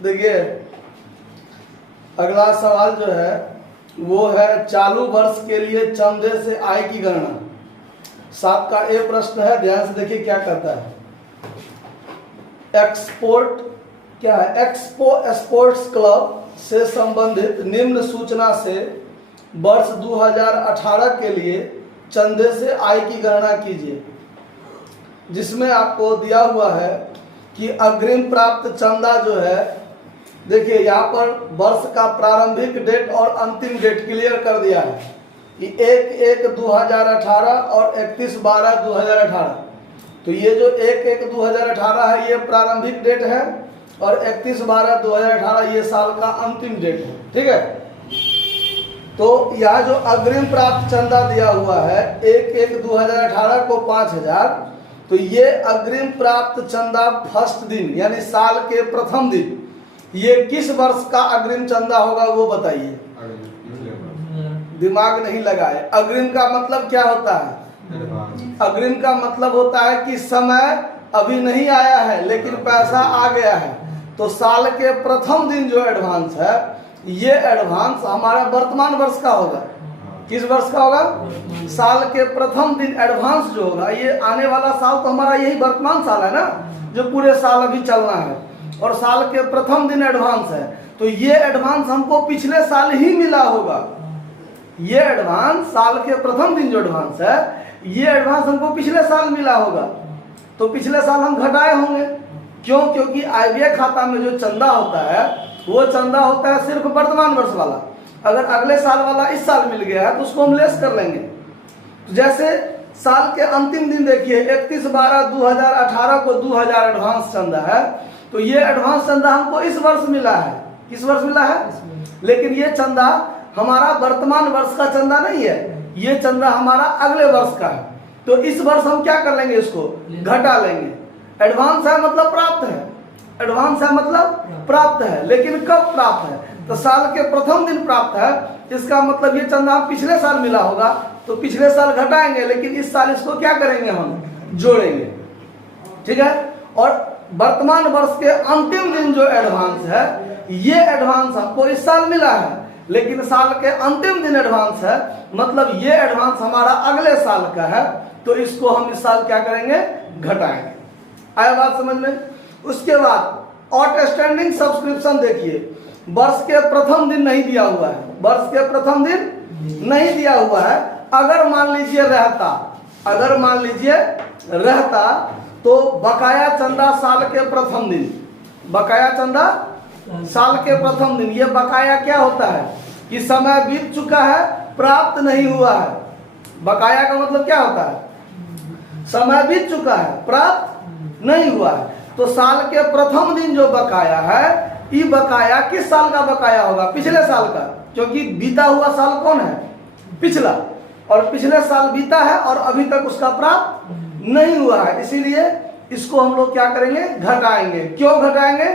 देखिए अगला सवाल जो है वो है चालू वर्ष के लिए चंदे से आय की गणना। 7 का ए प्रश्न है, ध्यान से देखिए क्या कहता है। एक्सपोर्ट क्या है, एक्सपो स्पोर्ट्स क्लब से संबंधित निम्न सूचना से वर्ष 2018 के लिए चंदे से आय की गणना कीजिए, जिसमें आपको दिया हुआ है कि अग्रिम प्राप्त चंदा जो है, देखिए यहाँ पर वर्ष का प्रारंभिक डेट और अंतिम डेट क्लियर कर दिया है कि 1/1/2018 और 31/12/2018। तो ये जो 1/1/2018 है ये प्रारंभिक डेट है और 31/12/2018 ये साल का अंतिम डेट है, ठीक है। तो यह जो अग्रिम प्राप्त चंदा दिया हुआ है 1/1/2018 को 5000, तो ये अग्रिम प्राप्त चंदा फर्स्ट दिन यानी साल के प्रथम दिन ये किस वर्ष का अग्रिम चंदा होगा वो बताइए। दिमाग नहीं लगाए। अग्रिम का मतलब क्या होता है? अग्रिम का मतलब होता है कि समय अभी नहीं आया है लेकिन पैसा आ गया है। तो साल के प्रथम दिन जो एडवांस है ये एडवांस हमारा वर्तमान वर्ष का होगा। किस वर्ष का होगा? साल के प्रथम दिन एडवांस जो होगा, ये आने वाला साल तो हमारा यही वर्तमान साल है ना, जो पूरे साल अभी चलना है, और साल के प्रथम दिन एडवांस है। तो ये एडवांस हमको पिछले साल ही मिला होगा। ये एडवांस साल के प्रथम दिन जो एडवांस है ये एडवांस हमको पिछले साल मिला होगा। तो पिछले साल हम घटाए होंगे। क्यों? क्योंकि आयव्यय खाता में जो चंदा होता है वो चंदा होता है सिर्फ वर्तमान वर्ष वाला। अगर अगले साल वाला इस साल मिल गया है तो उसको हम लेस कर लेंगे। तो जैसे साल के अंतिम दिन देखिए 31/12/2018 को 2000 एडवांस चंदा है, तो ये एडवांस चंदा हमको इस वर्ष मिला है। किस वर्ष मिला है? लेकिन ये चंदा हमारा वर्तमान वर्ष का चंदा नहीं है, ये चंदा हमारा अगले वर्ष का है। तो इस वर्ष हम क्या कर लेंगे, इसको घटा लेंगे। एडवांस है मतलब प्राप्त है, एडवांस है मतलब प्राप्त है, लेकिन कब प्राप्त है? तो साल के प्रथम दिन प्राप्त है। इसका मतलब ये चंदा पिछले साल मिला होगा, तो पिछले साल घटाएंगे लेकिन इस साल इसको क्या करेंगे, हम जोड़ेंगे, ठीक है। और वर्तमान वर्ष के अंतिम दिन जो एडवांस है ये एडवांस हमको इस साल मिला है, लेकिन साल के अंतिम दिन एडवांस है, मतलब ये एडवांस हमारा अगले साल का है। तो इसको हम इस साल क्या करेंगे, घटाएंगे। आया बात समझ में? उसके बाद आउटस्टैंडिंग सब्सक्रिप्शन देखिए, वर्ष के प्रथम दिन नहीं दिया हुआ है, वर्ष के प्रथम दिन नहीं दिया हुआ है। अगर मान लीजिए रहता, अगर मान लीजिए रहता तो बकाया चंदा साल के प्रथम दिन, बकाया चंदा साल के प्रथम दिन, ये बकाया क्या होता है कि समय बीत चुका है, प्राप्त नहीं हुआ है। बकाया का मतलब क्या होता है? समय बीत चुका है, प्राप्त नहीं हुआ है। तो साल के प्रथम दिन जो बकाया है, ये बकाया किस साल का बकाया होगा? पिछले साल का, क्योंकि बीता हुआ साल कौन है? पिछला, और पिछले साल बीता है और अभी तक उसका प्राप्त नहीं हुआ है। इसीलिए इसको हम लोग क्या करेंगे, घटाएंगे। क्यों घटाएंगे?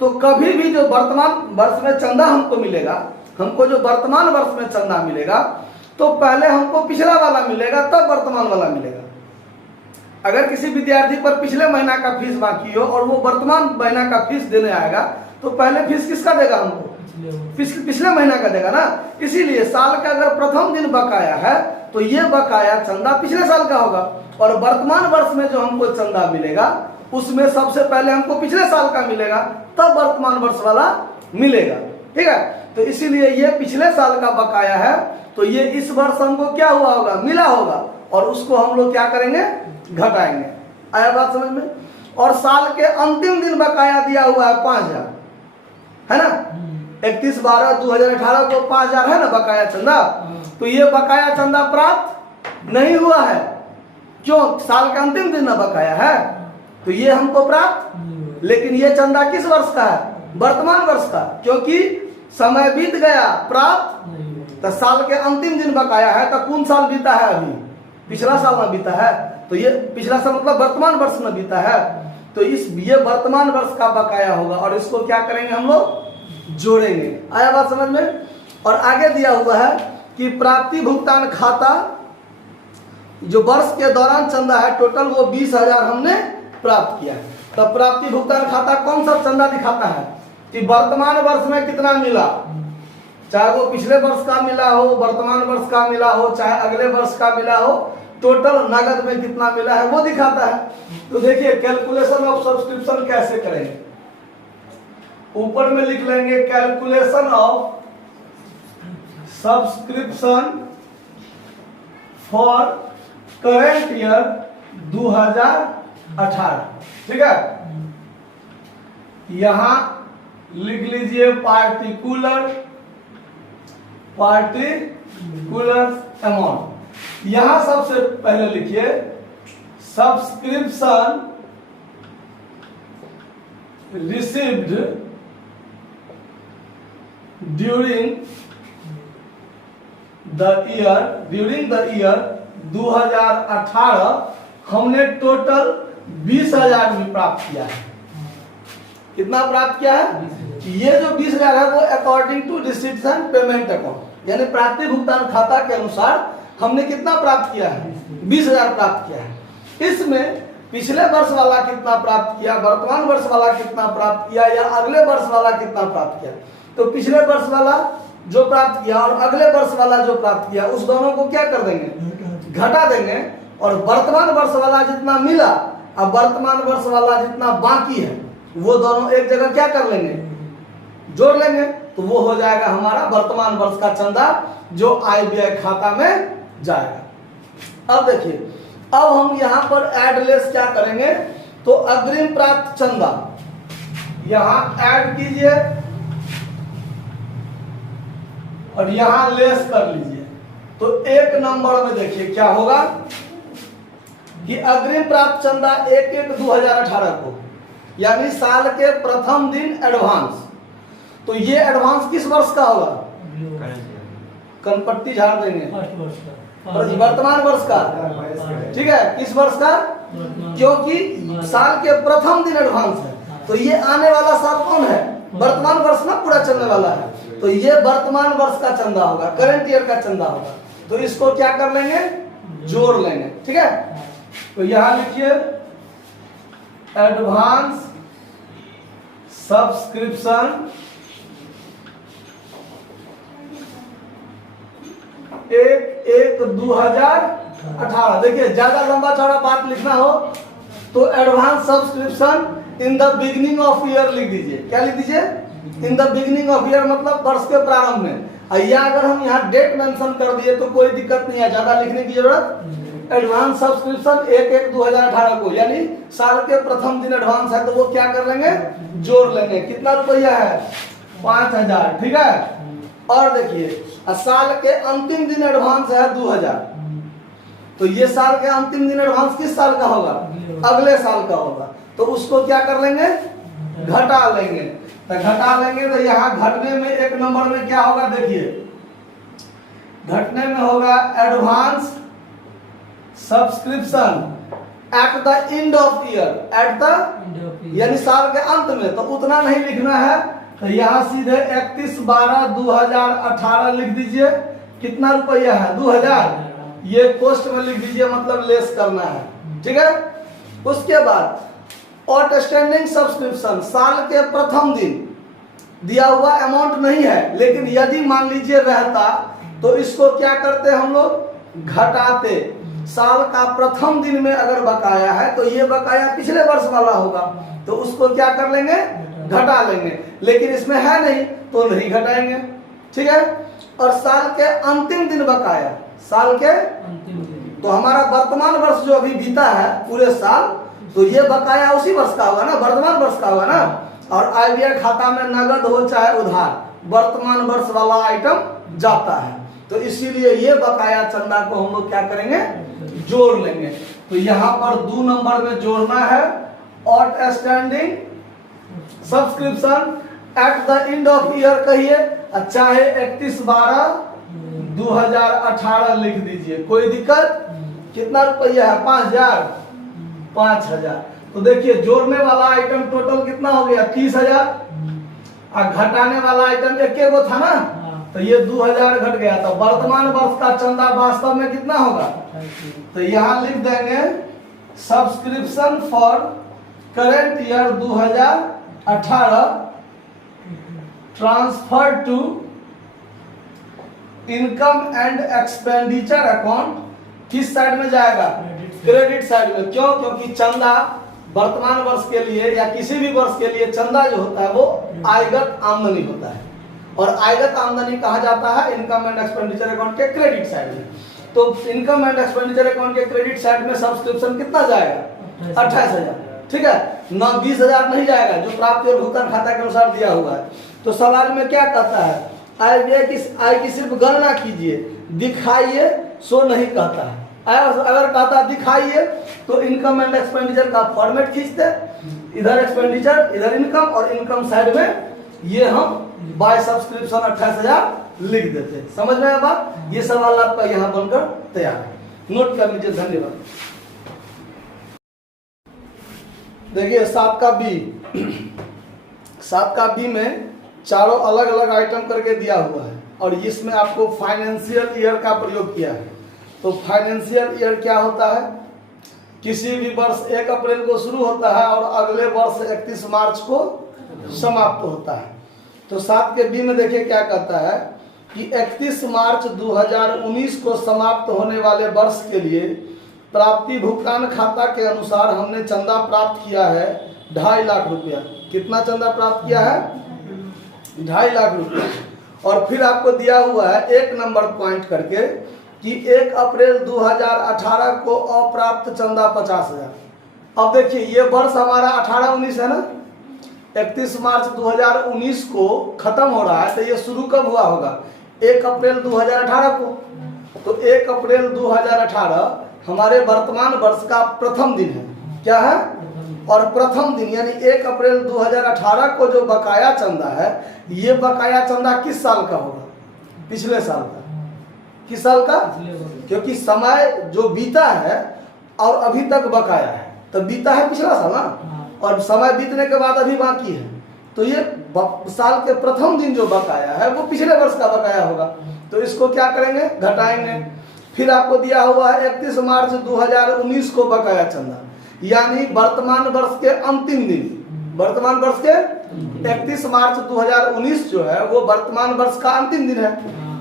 तो कभी भी जो वर्तमान वर्ष में चंदा हमको मिलेगा, हमको जो वर्तमान वर्ष में चंदा मिलेगा, तो पहले हमको पिछला वाला मिलेगा तब वर्तमान वाला मिलेगा। अगर किसी विद्यार्थी पर पिछले महीना का फीस बाकी हो और वो वर्तमान महीना का फीस देने आएगा, तो पहले फीस किसका देगा? हमको पिछले महीना का देगा ना। इसीलिए साल का अगर प्रथम दिन बकाया है तो ये बकाया चंदा पिछले साल का होगा, और वर्तमान वर्ष में जो हमको चंदा मिलेगा उसमें सबसे पहले हमको पिछले साल का मिलेगा, तब वर्तमान वर्ष वाला मिलेगा, ठीक है। तो इसीलिए ये पिछले साल का बकाया है, तो ये इस वर्ष हमको क्या हुआ होगा, मिला होगा, और उसको हम लोग क्या करेंगे, घटाएंगे। आया बात समझ में? और साल के अंतिम दिन बकाया दिया हुआ है 5000, है ना। 31/12/2018 को 5000 है ना बकाया चंदा। तो ये बकाया चंदा प्राप्त नहीं हुआ है। क्यों? साल के अंतिम दिन ना बकाया है, तो ये हमको प्राप्त, लेकिन ये चंदा किस वर्ष का है? वर्तमान वर्ष का, क्योंकि समय बीत गया, प्राप्त। तो साल के अंतिम दिन बकाया है, तो कौन साल बीता है? अभी पिछला साल में बीता है, तो ये पिछला साल मतलब वर्तमान वर्ष में बीता है। तो ये वर्तमान वर्ष का बकाया होगा, और इसको क्या करेंगे, हम लोग जोड़ेंगे। आया बात समझ में? और आगे दिया हुआ है कि प्राप्ति भुगतान खाता, जो वर्ष के दौरान चंदा है टोटल वो 20,000 हमने प्राप्त किया है। तब प्राप्ति भुगतान खाता कौन सा चंदा दिखाता है? कि वर्तमान वर्ष में कितना मिला, चाहे वो पिछले वर्ष का मिला हो, वर्तमान वर्ष का मिला हो, चाहे अगले वर्ष का मिला हो, टोटल नगद में कितना मिला है वो दिखाता है। तो देखिए कैलकुलेशन ऑफ सब्सक्रिप्शन कैसे करेंगे, ऊपर में लिख लेंगे calculation of subscription for current year 2018, ठीक है। यहां लिख लीजिए पार्टिकुलर अमाउंट। यहां सबसे पहले लिखिए subscription received during the year 2018 हमने टोटल 20,000 में प्राप्त किया है। कितना प्राप्त किया है? ये जो 20,000 है वो according to receipts and payment account, यानी प्राप्ति भुगतान खाता के अनुसार हमने कितना प्राप्त किया है? 20,000 प्राप्त किया है। इसमें पिछले वर्ष वाला कितना प्राप्त किया, वर्तमान वर्ष वाला कितना प्राप्त किया, या अगले वर्ष वाला कितना प्राप्त किया। तो पिछले वर्ष वाला जो प्राप्त किया और अगले वर्ष वाला जो प्राप्त किया, उस दोनों को क्या कर देंगे? घटा देंगे। और वर्तमान वर्ष वाला जितना मिला अब वर्तमान वर्ष वाला जितना बाकी है वो दोनों एक जगह क्या कर लेंगे? जोड़ लेंगे। तो वो हो जाएगा हमारा वर्तमान वर्ष का चंदा जो आय व्यय खाता में जाएगा। अब देखिए, अब हम यहां पर एडलेस क्या करेंगे, तो अग्रिम प्राप्त चंदा यहां ऐड कीजिए और यहां लेस कर लीजिए। तो एक नंबर में देखिए क्या होगा कि अग्रिम प्राप्त चंदा 1/1/2018 को, यानी साल के प्रथम दिन एडवांस। तो ये एडवांस किस वर्ष का होगा? कनपट्टी झाड़ देंगे, वर्तमान वर्ष का, ठीक है। किस वर्ष का? क्योंकि साल के प्रथम दिन एडवांस है, तो ये आने वाला साल कौन है? वर्तमान वर्ष ना पूरा चलने वाला है। तो ये वर्तमान वर्ष का चंदा होगा, करंट ईयर का चंदा होगा। तो इसको क्या कर लेंगे? जोड़ लेंगे, ठीक है। तो यहां लिखिए एडवांस सब्सक्रिप्शन 1/1/2018। देखिए ज्यादा लंबा चौड़ा बात लिखना हो तो advance subscription in the beginning of year लिख दीजिए। क्या लिख दीजिए? In the beginning of year, मतलब वर्ष के प्रारंभ में। या अगर हम यहाँ डेट मेंशन कर दिए तो कोई दिक्कत नहीं है, ज्यादा लिखने की जरूरत। एडवांस सब्सक्रिप्शन 1/1/2018 को, यानी साल के प्रथम दिन एडवांस है, तो वो क्या कर लेंगे? जोड़ लेंगे। कितना रुपया है? 5,000, ठीक है। और देखिए साल के अंतिम दिन एडवांस है 2,000, तो ये साल के अंतिम दिन एडवांस किस साल का होगा? अगले साल का होगा। तो उसको क्या कर लेंगे? घटा लेंगे। तो घटा लेंगे तो यहाँ घटने में एक नंबर में क्या होगा? देखिए घटने में होगा advance subscription at the end of year, at the यानी साल के अंत में। तो उतना नहीं लिखना है, तो यहाँ सीधे 31/12/2018 लिख दीजिए। कितना रुपया है? 2,000। ये पोस्ट में लिख दीजिए, मतलब लेस करना है, ठीक है। उसके बाद आउटस्टैंडिंग सब्सक्रिप्शन साल के प्रथम दिन दिया हुआ अमाउंट नहीं है, लेकिन यदि मान लीजिए रहता तो इसको क्या करते हम लोग? घटाते। साल का प्रथम दिन में अगर बकाया है तो ये बकाया पिछले वर्ष वाला होगा, तो उसको क्या कर लेंगे? घटा लेंगे। लेकिन इसमें है नहीं तो नहीं घटाएंगे, ठीक है। और साल के अंतिम दिन बकाया, साल के अंतिम दिन, तो हमारा वर्तमान वर्ष जो अभी बीता है पूरे साल, तो ये बकाया उसी वर्ष का होगा ना, वर्तमान वर्ष का होगा ना। और आय व्यय खाता में नगद हो चाहे उधार, वर्तमान वर्ष वाला आइटम जाता है। तो इसीलिए ये बकाया चंदा को हम लोग क्या करेंगे? जोड़ लेंगे। तो यहाँ पर 2 नंबर में जोड़ना है outstanding subscription at the end of year कहिए, चाहे 31/12/2018 लिख दीजिए, कोई दिक्कत। कितना रुपया है? 5,000। तो देखिए जोड़ने वाला आइटम टोटल कितना हो गया? 30,000। और घटाने वाला आइटम एक गो था ना, तो ये 2,000 घट गया। तो वर्तमान वर्ष का चंदा वास्तव में कितना होगा? तो यहाँ लिख देंगे subscription for current year 2018 transfer to income and expenditure account किस साइड में जाएगा? क्रेडिट साइड में। क्यों? क्योंकि चंदा वर्तमान वर्ष के लिए या किसी भी वर्ष के लिए चंदा जो होता है वो आयगत आमदनी होता है, और आयगत आमदनी कहा जाता है इनकम एंड एक्सपेंडिचर अकाउंट के क्रेडिट साइड में। तो इनकम एंड एक्सपेंडिचर अकाउंट के क्रेडिट साइड में सब्सक्रिप्शन कितना जाएगा? 28,000। ठीक है ना, 20,000 नहीं जाएगा जो प्राप्ति और भुगतान खाता के अनुसार दिया हुआ है। तो सवाल में क्या कहता है? आय की सिर्फ गणना कीजिए, दिखाइए सो नहीं कहता है। अगर कहता दिखाइए तो इनकम एंड एक्सपेंडिचर का फॉर्मेट खींचते, इधर एक्सपेंडिचर इधर इनकम, और इनकम साइड में ये हम बाय सब्सक्रिप्शन 28,000 लिख देते। समझ में आया बात? ये सवाल आपका यहाँ बनकर तैयार है, नोट कर लीजिए। धन्यवाद। देखिए 7 का बी में चारों अलग अलग आइटम करके दिया हुआ है, और इसमें आपको फाइनेंशियल ईयर का प्रयोग किया है। तो फाइनेंशियल ईयर क्या होता है? किसी भी वर्ष 1 अप्रैल को शुरू होता है और अगले वर्ष 31 मार्च को समाप्त होता है। तो 7 के बी में देखिए क्या कहता है कि 31 मार्च 2019 को समाप्त होने वाले वर्ष के लिए प्राप्ति भुगतान खाता के अनुसार हमने चंदा प्राप्त किया है 2.5 लाख रुपया। कितना चंदा प्राप्त किया है? 2.5 लाख रुपया। और फिर आपको दिया हुआ है 1 नंबर पॉइंट करके कि 1 अप्रैल 2018 को अप्राप्त चंदा 50,000। अब देखिए ये वर्ष हमारा 18-19 है ना, 31 मार्च 2019 को खत्म हो रहा है, तो ये शुरू कब हुआ होगा? 1 अप्रैल 2018 को। तो 1 अप्रैल 2018 हमारे वर्तमान वर्ष का प्रथम दिन है। क्या है? और प्रथम दिन यानी 1 अप्रैल 2018 को जो बकाया चंदा है, ये बकाया चंदा किस साल का होगा? पिछले साल का। किस साल का? क्योंकि समय जो बीता है और अभी तक बकाया है, तो बीता है पिछला साल ना, और समय बीतने के बाद अभी बाकी है, तो ये साल के प्रथम दिन जो बकाया है वो पिछले वर्ष का बकाया होगा। तो इसको क्या करेंगे? घटाएंगे। फिर आपको दिया हुआ है 31 मार्च 2019 को बकाया चंदा, यानी वर्तमान वर्ष के अंतिम दिन। वर्तमान वर्ष के 31 मार्च 2019 जो है वो वर्तमान वर्ष का अंतिम दिन है,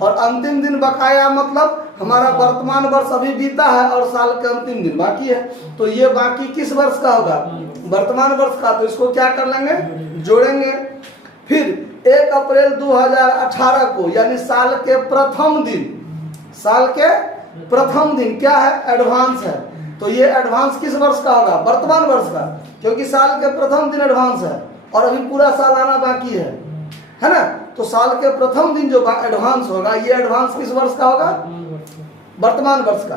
और अंतिम दिन बकाया मतलब हमारा वर्तमान वर्ष अभी बीता है और साल के अंतिम दिन बाकी है। तो ये बाकी किस वर्ष का होगा? वर्तमान वर्ष का। तो इसको क्या कर लेंगे? जोड़ेंगे। फिर 1 अप्रैल 2018 को यानी साल के प्रथम दिन, साल के प्रथम दिन क्या है? एडवांस है। तो ये एडवांस किस वर्ष का होगा? वर्तमान वर्ष का, क्योंकि साल के प्रथम दिन एडवांस है और अभी पूरा साल आना बाकी है ना। तो साल के प्रथम दिन जो एडवांस होगा, ये एडवांस किस वर्ष का होगा? वर्तमान वर्ष का।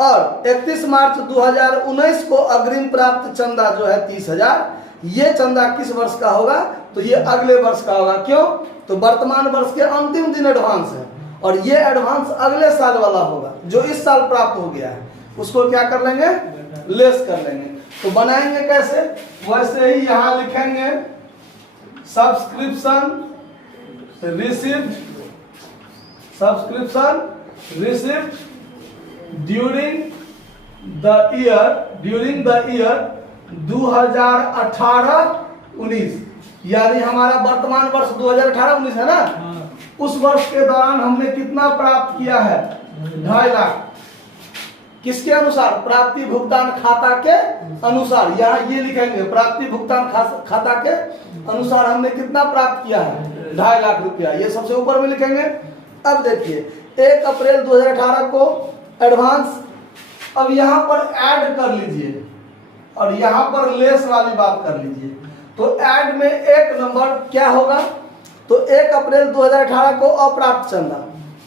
और 31 मार्च 2019 को अग्रिम प्राप्त चंदा जो है 30,000, ये चंदा किस वर्ष का होगा? तो ये अगले वर्ष का होगा। क्यों? तो वर्तमान वर्ष के अंतिम दिन एडवांस है, और ये एडवांस अगले साल वाला होगा जो इस साल प्राप्त हो गया है। उसको क्या कर लेंगे? लेस कर लेंगे। तो बनाएंगे कैसे? वैसे ही यहां लिखेंगे subscription receipt during the year 2018-19, यानी हमारा वर्तमान वर्ष 2018-19 है ना, उस वर्ष के दौरान हमने कितना प्राप्त किया है? 2.5 लाख। किसके अनुसार? प्राप्ति भुगतान खाता के अनुसार। यहाँ ये लिखेंगे प्राप्ति भुगतान खाता के अनुसार हमने कितना प्राप्त किया है? 2.5 लाख रुपया। ये सबसे ऊपर में लिखेंगे। अब देखिए 1 अप्रैल 2018 को एडवांस, अब यहाँ पर ऐड कर लीजिए और यहाँ पर लेस वाली बात कर लीजिए। तो ऐड में 1 नंबर क्या होगा? तो 1 अप्रैल 2018 को अप्राप्त चंदा,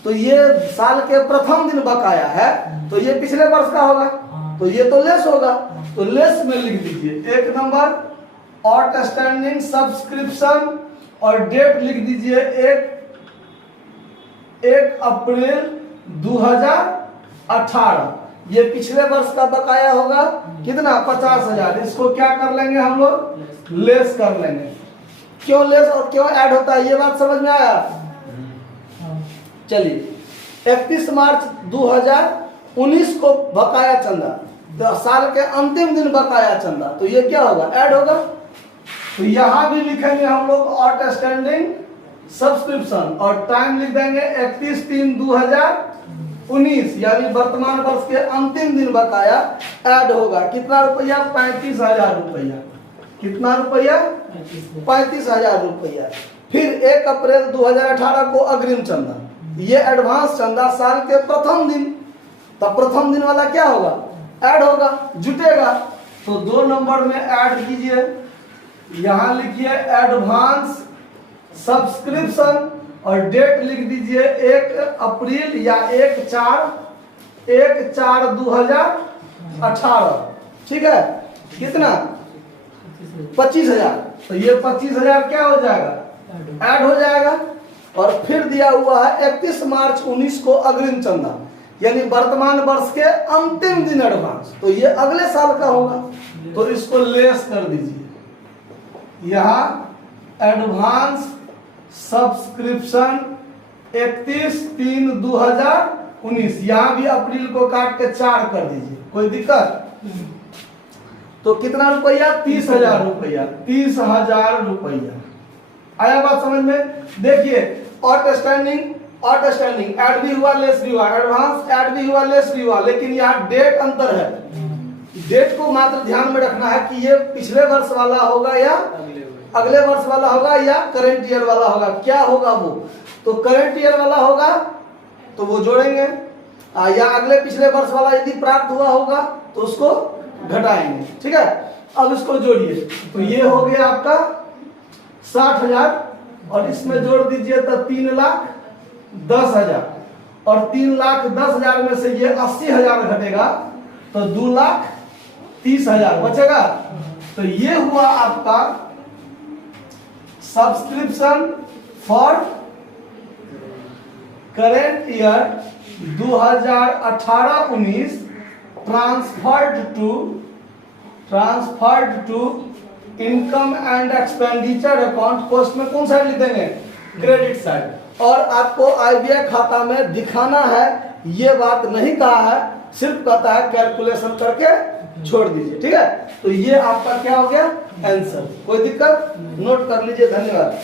तो ये साल के प्रथम दिन बकाया है, तो ये पिछले वर्ष का होगा, तो ये तो लेस होगा। तो लेस में लिख दीजिए 1 नंबर आउटस्टैंडिंग सब्सक्रिप्शन, और डेट लिख दीजिए 1 अप्रैल 2018। ये पिछले वर्ष का बकाया होगा कितना? 50,000। इसको क्या कर लेंगे हम लोग? लेस कर लेंगे। क्यों लेस और क्यों ऐड होता है, ये बात समझ में आया? चलिए 31 मार्च 2019 को बकाया चंदा, तो साल के अंतिम दिन बकाया चंदा, तो ये क्या होगा? ऐड होगा। तो यहाँ भी लिखेंगे हम लोग आउटस्टैंडिंग सब्सक्रिप्शन और टाइम लिख देंगे 31/3/2019, यानी वर्तमान वर्ष के अंतिम दिन बकाया ऐड होगा। कितना रुपया? 35,000 रुपया। कितना रुपया? 35,000 रुपया। फिर 1 अप्रैल 2018 को अग्रिम चंदा, ये एडवांस चंदा साल के प्रथम दिन, तब प्रथम दिन वाला क्या होगा? ऐड होगा, जुटेगा। तो 2 नंबर में ऐड कीजिए, यहां लिखिए एडवांस सब्सक्रिप्शन और डेट लिख दीजिए 1 अप्रैल या 1/4/2018। ठीक है, कितना? 25,000। तो ये 25,000 क्या हो जाएगा? ऐड हो जाएगा। और फिर दिया हुआ है 31 मार्च 19 को अग्रिम चंदा, यानी वर्तमान वर्ष के अंतिम दिन एडवांस, तो ये अगले साल का होगा। तो इसको लेस कर दीजिए, यहाँ एडवांस सब्सक्रिप्शन 31/3/2019, यहाँ भी अप्रैल को काट के 4 कर दीजिए, कोई दिक्कत? तो कितना रुपया? 30,000 रुपया। 30,000 रुपया। आया बात समझ में? देखिए आउटस्टैंडिंग ऐड भी हुआ, लेस भी हुआ, एडवांस ऐड भी हुआ, लेस भी हुआ, लेकिन यहाँ डेट अंतर है। डेट को मात्र ध्यान में रखना है कि ये पिछले वर्ष वाला होगा या अगले वर्ष वाला होगा या करंट ईयर वाला होगा। क्या होगा वो? तो करंट ईयर वाला होगा तो वो जोड़ेंगे, या अगले पिछले वर्ष वाला यदि प्राप्त हुआ होगा तो उसको घटाएंगे। ठीक है, अब इसको जोड़िए। तो ये हो गया आपका 60,000 और इसमें जोड़ दीजिए तो 3,10,000 और 3,10,000 में से ये 80,000 घटेगा तो 2,30,000 बचेगा। तो ये हुआ आपका subscription for current year 2018-19 transferred to income and expenditure account. Post में कौन साइड लिख देंगे? Credit side. और आपको आईबीआई खाता में दिखाना है, ये बात नहीं कहा है, सिर्फ कहता है कैलकुलेशन करके छोड़ दीजिए। ठीक है, तो ये आपका क्या हो गया? आंसर। कोई दिक्कत? नोट कर लीजिए। धन्यवाद।